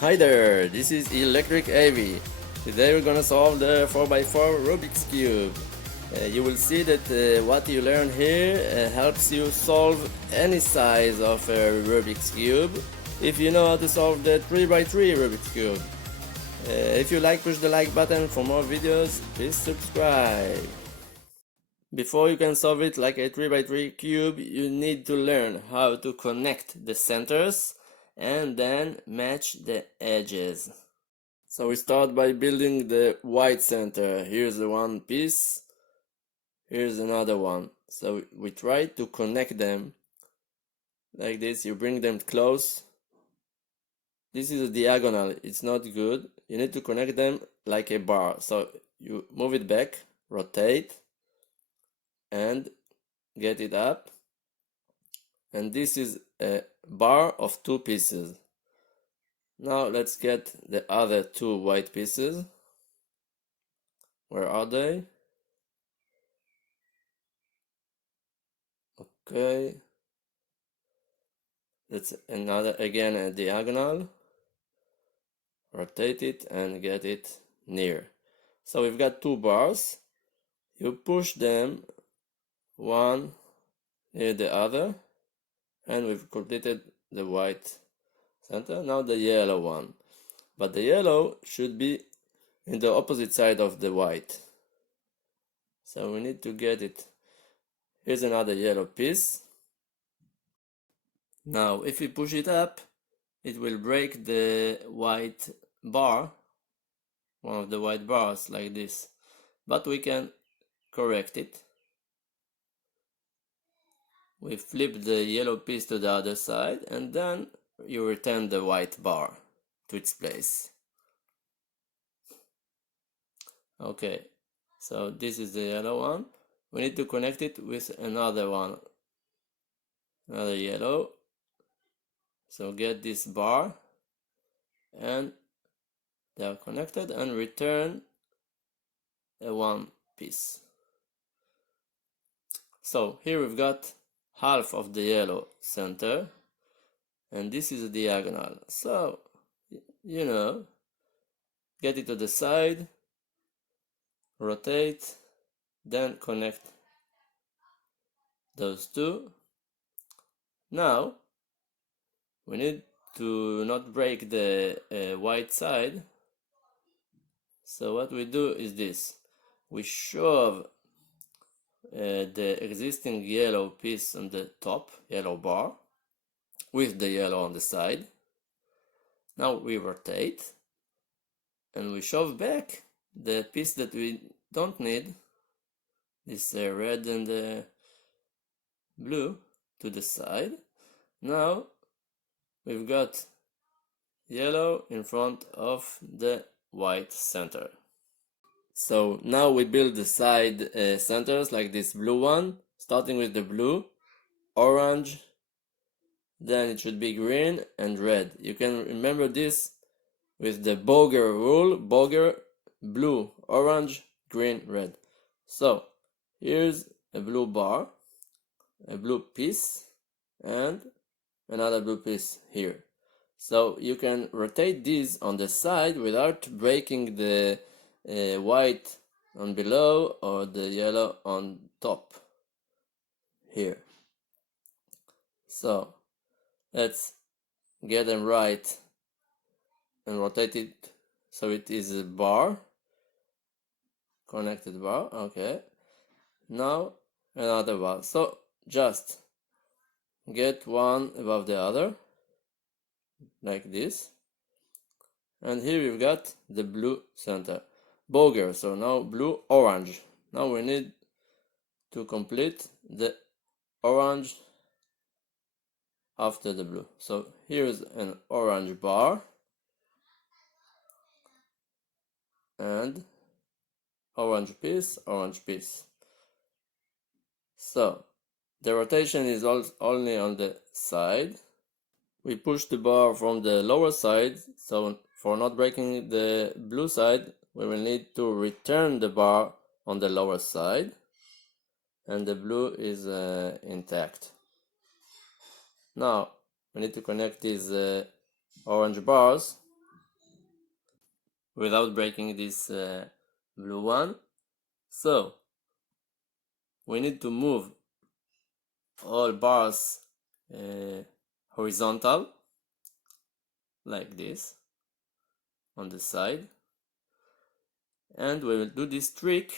Hi there, this is ElectricAvi. Today we're gonna solve the 4x4 Rubik's Cube. You will see that what you learn here helps you solve any size of a Rubik's Cube if you know how to solve the 3x3 Rubik's Cube. If you like, push the like button. For more videos, please subscribe. Before you can solve it like a 3x3 cube, you need to learn how to connect the centers and then match the edges. So we start by building the white center. Here's the one piece, here's another one. So we try to connect them like this. You bring them close. This is a diagonal, it's not good. You need to connect them like a bar. So you move it back, rotate, and get it up. And this is a bar of two pieces. Now let's get the other two white pieces. Where are they? Okay. That's another, again, a diagonal. Rotate it and get it near. So we've got two bars. You push them one near the other, and we've completed the white center. Now the yellow one. But the yellow should be in the opposite side of the white. So we need to get it. Here's another yellow piece. Now if we push it up, it will break the white bar, one of the white bars like this. But we can correct it. We flip the yellow piece to the other side and then you return the white bar to its place. Okay, so this is the yellow one. We need to connect it with another one, another yellow. So get this bar and they are connected, and return a one piece. So here we've got half of the yellow center, and this is a diagonal. So, get it to the side, rotate, then connect those two. Now we need to not break the white side. So what we do is this: we shove the existing yellow piece on the top, yellow bar, with the yellow on the side. Now we rotate and we shove back the piece that we don't need, this red and blue, to the side. Now we've got yellow in front of the white center. So now we build the side centers like this blue one, starting with the blue, orange, then it should be green and red. You can remember this with the Boger rule: Boger, blue, orange, green, red. So here's a blue bar, a blue piece, and another blue piece here. So you can rotate these on the side without breaking the white on below or the yellow on top here. So let's get them right and rotate it so it is a bar, connected bar. Okay, now another bar. So just get one above the other like this, and here we've got the blue center, Boger. So now blue, orange. Now we need to complete the orange after the blue. So here's an orange bar and orange piece, orange piece. So the rotation is only on the side. We push the bar from the lower side, so for not breaking the blue side, we will need to return the bar on the lower side, and the blue is intact. Now we need to connect these orange bars without breaking this blue one. So we need to move all bars horizontal like this on the side, and we will do this trick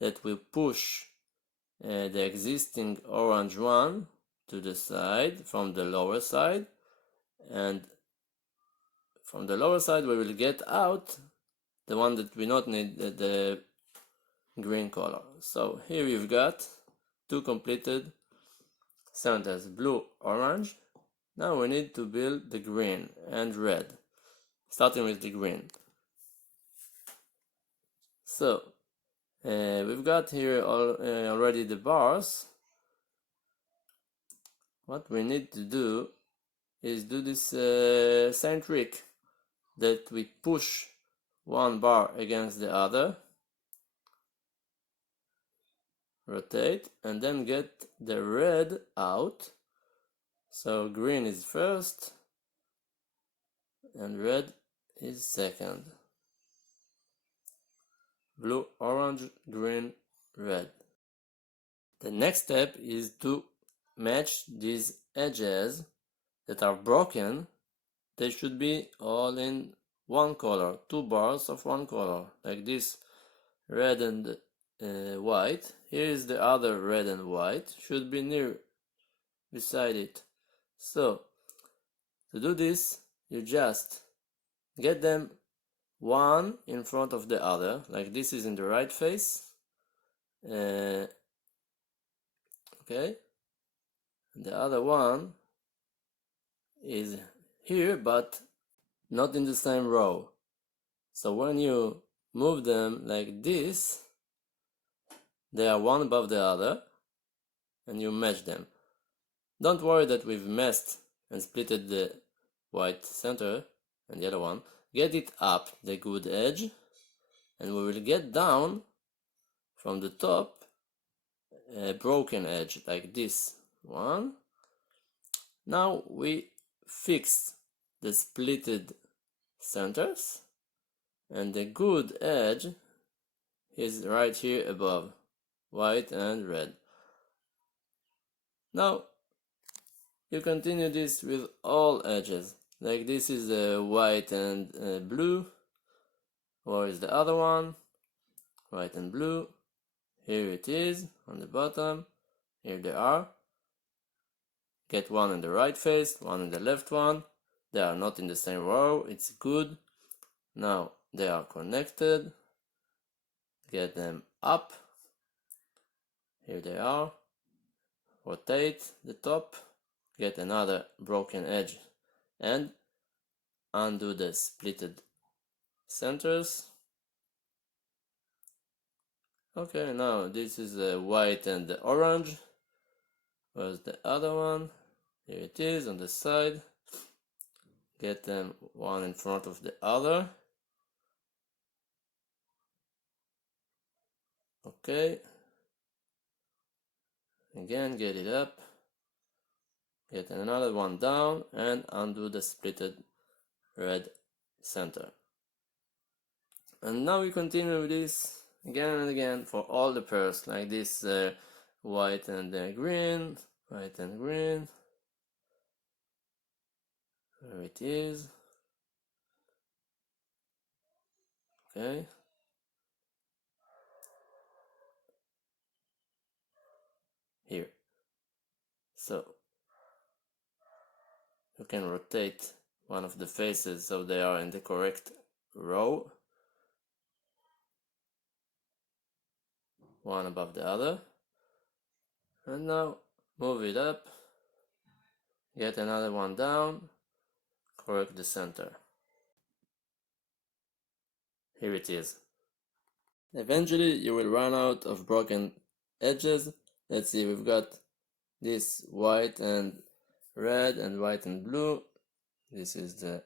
that will push the existing orange one to the side from the lower side, and from the lower side we will get out the one that we not need, the green color. So here you've got two completed centers, blue, orange. Now we need to build the green and red, starting with the green. So we've got here already the bars. What we need to do is do this same trick, that we push one bar against the other, rotate, and then get the red out. So green is first and red is second. Blue, orange, green, red. The next step is to match these edges that are broken. They should be all in one color, two bars of one color, like this, red and white. Here is the other red and white, should be near beside it. So to do this, you just get them one in front of the other, like this is in the right face. Okay, the other one is here but not in the same row. So when you move them like this, they are one above the other, and you match them. Don't worry that we've messed and splitted the white center and the other one. Get it up the good edge, and we will get down from the top a broken edge like this one. Now we fix the splitted centers, and the good edge is right here above, white and red. Now you continue this with all edges, like this is white and blue. Where is the other one? White and blue. Here it is on the bottom. Here they are. Get one in the right face, one in the left one. They are not in the same row, it's good. Now they are connected. Get them up. Here they are. Rotate the top. Get another broken edge and undo the splitted centers. Okay, now this is the white and the orange. Where's the other one? Here it is on the side. Get them one in front of the other. Okay. Again, get it up. Get another one down and undo the splitted red center. And now we continue with this again and again for all the pairs, like this white and green, white and green. There it is. Okay. Here. So you can rotate one of the faces so they are in the correct row, one above the other. And now move it up, get another one down, correct the center. Here it is. Eventually you will run out of broken edges. Let's see, we've got this white and red and white and blue. This is the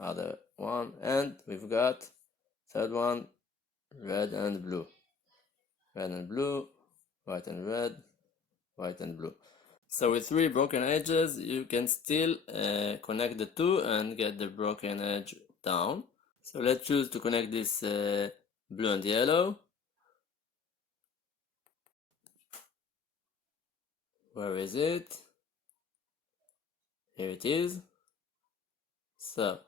other one, and we've got third one, red and blue, red and blue, white and red, white and blue. So with three broken edges you can still connect the two and get the broken edge down. So let's choose to connect this blue and yellow. Where is it? Here it is. So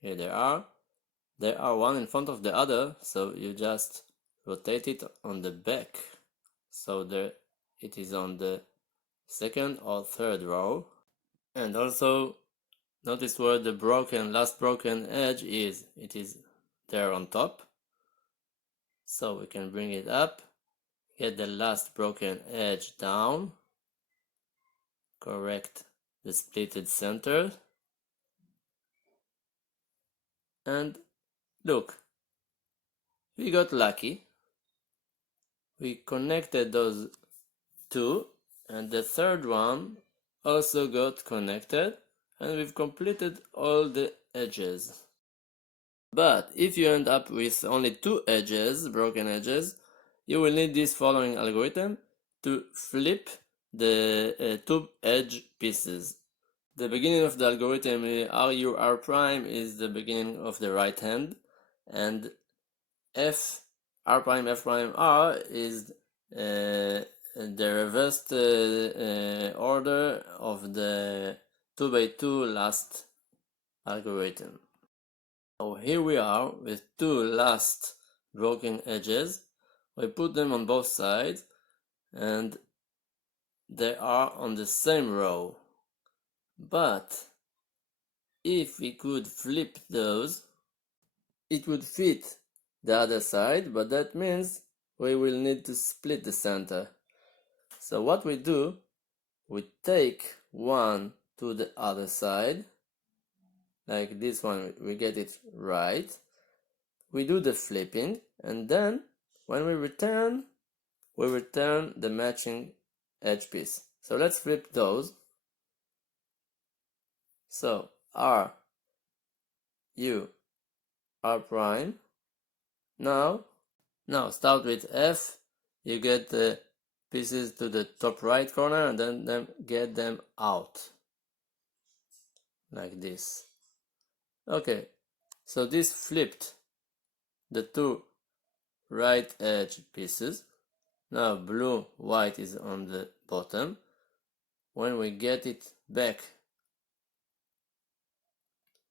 here they are. They are one in front of the other, so you just rotate it on the back. So there it is on the second or third row. And also notice where the last broken edge is. It is there on top. So we can bring it up, get the last broken edge down, correct the splitted center, and look, we got lucky. We connected those two, and the third one also got connected, and we've completed all the edges. But if you end up with only two edges, broken edges, you will need this following algorithm to flip the two edge pieces. The beginning of the algorithm, R prime, is the beginning of the right hand, and R prime, F prime, R is the reversed order of the 2x2 last algorithm. So here we are with two last broken edges. We put them on both sides and they are on the same row. But if we could flip those, it would fit the other side, but that means we will need to split the center. So what we do, we take one to the other side, like this one, we get it right. We do the flipping, and then when we return the matching edge piece. So let's flip those. So R, U, R prime. Now start with F. You get the pieces to the top right corner and then get them out like this. Okay, so this flipped the two right edge pieces. Now blue, white is on the bottom. When we get it back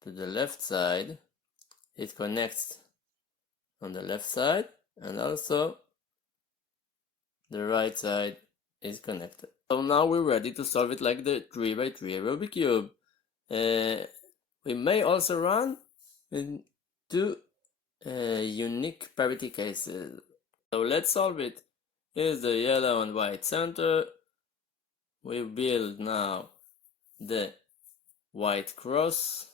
to the left side, it connects on the left side, and also the right side is connected. So now we're ready to solve it like the 3x3 Rubik Cube. We may also run in two unique parity cases. So let's solve it. Here's the yellow and white center. We build now the white cross.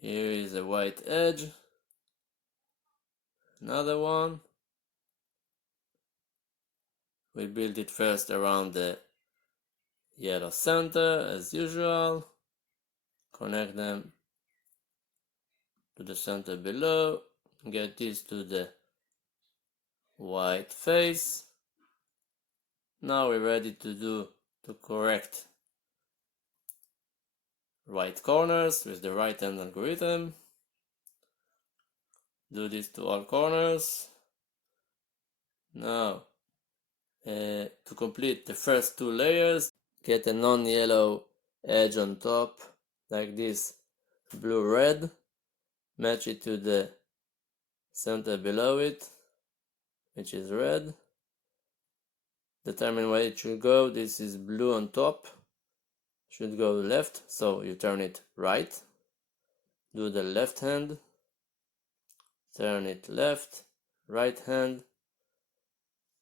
Here is a white edge. Another one. We build it first around the yellow center as usual. Connect them to the center below. Get this to the white face. Now we're ready to correct right corners with the right hand algorithm. Do this to all corners. Now to complete the first two layers, get a non-yellow edge on top like this, blue-red, match it to the center below it, which is red. Determine where it should go. This is blue on top, should go left, so you turn it right. Do the left hand, turn it left, right hand,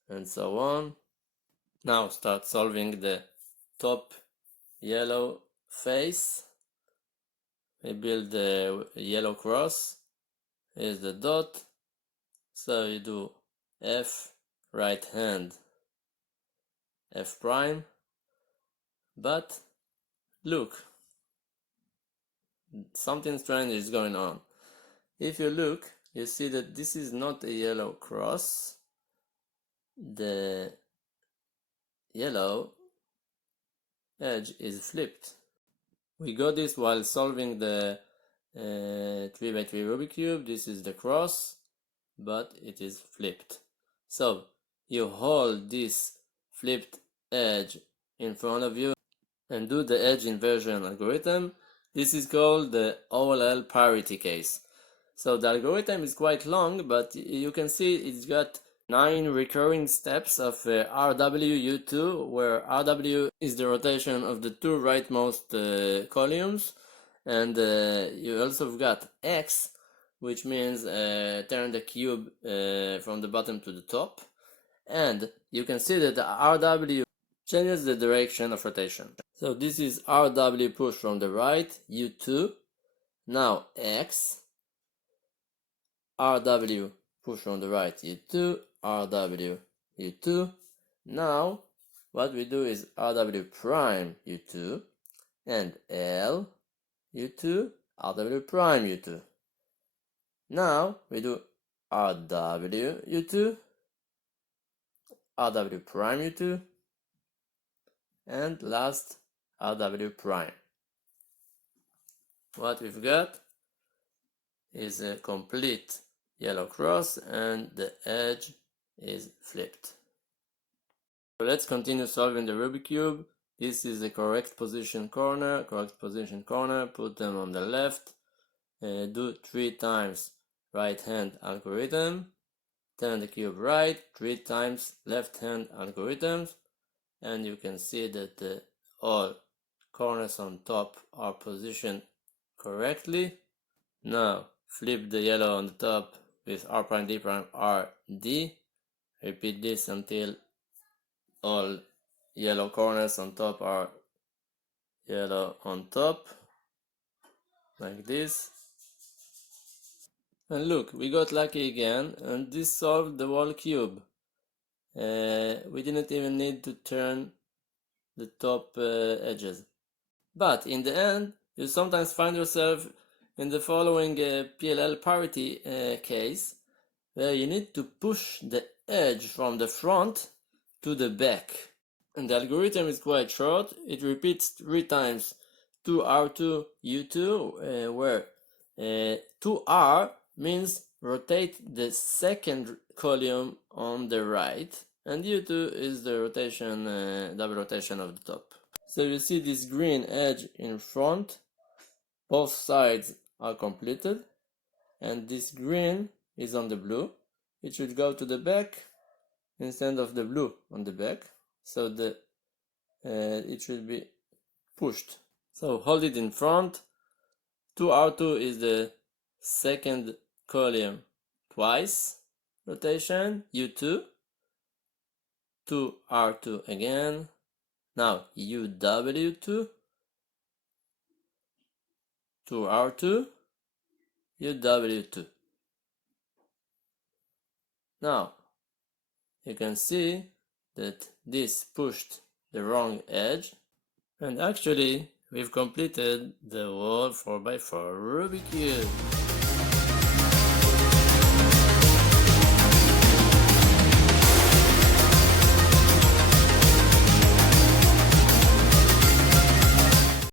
and so on. Now start solving the top yellow face. We build the yellow cross. Here's the dot. So you do F, right hand, F prime. But look, something strange is going on. If you look, you see that this is not a yellow cross. The yellow edge is flipped. We got this while solving the 3x3 Rubik cube. This is the cross, but it is flipped. So you hold this flipped edge in front of you and do the edge inversion algorithm. This is called the PLL Parity case. So the algorithm is quite long, but you can see it's got 9 recurring steps of RWU2, where RW is the rotation of the two rightmost columns, and you also got X, which means turn the cube from the bottom to the top, and you can see that the RW changes the direction of rotation. So this is RW push from the right, U2, now X, RW push from the right, U2, RW, U2. Now what we do is RW prime, U2, and L, U2, RW prime, U2. Now we do RW, U2, RW prime, U2, and last RW prime. What we've got is a complete yellow cross and the edge is flipped. So let's continue solving the Rubik cube. This is the correct position corner, put them on the left, do 3 times right hand algorithm, turn the cube right, 3 times left hand algorithms, and you can see that all corners on top are positioned correctly. Now flip the yellow on the top with R prime D prime R D. Repeat this until all yellow corners on top are yellow on top, like this. And look, we got lucky again, and this solved the whole cube. We didn't even need to turn the top edges. But in the end, you sometimes find yourself in the following PLL parity case, where you need to push the edge from the front to the back. And the algorithm is quite short. It repeats 3 times 2R2 U2, where 2R means rotate the second column on the right, and U2 is the rotation, double rotation of the top. So you see this green edge in front, both sides are completed, and this green is on the blue. It should go to the back instead of the blue on the back, so it should be pushed. So hold it in front. 2R2 is the second column twice rotation, U2, 2R2 again. Now UW2, 2R2, UW2. Now you can see that this pushed the wrong edge, and actually we've completed the whole 4x4 Rubik cube.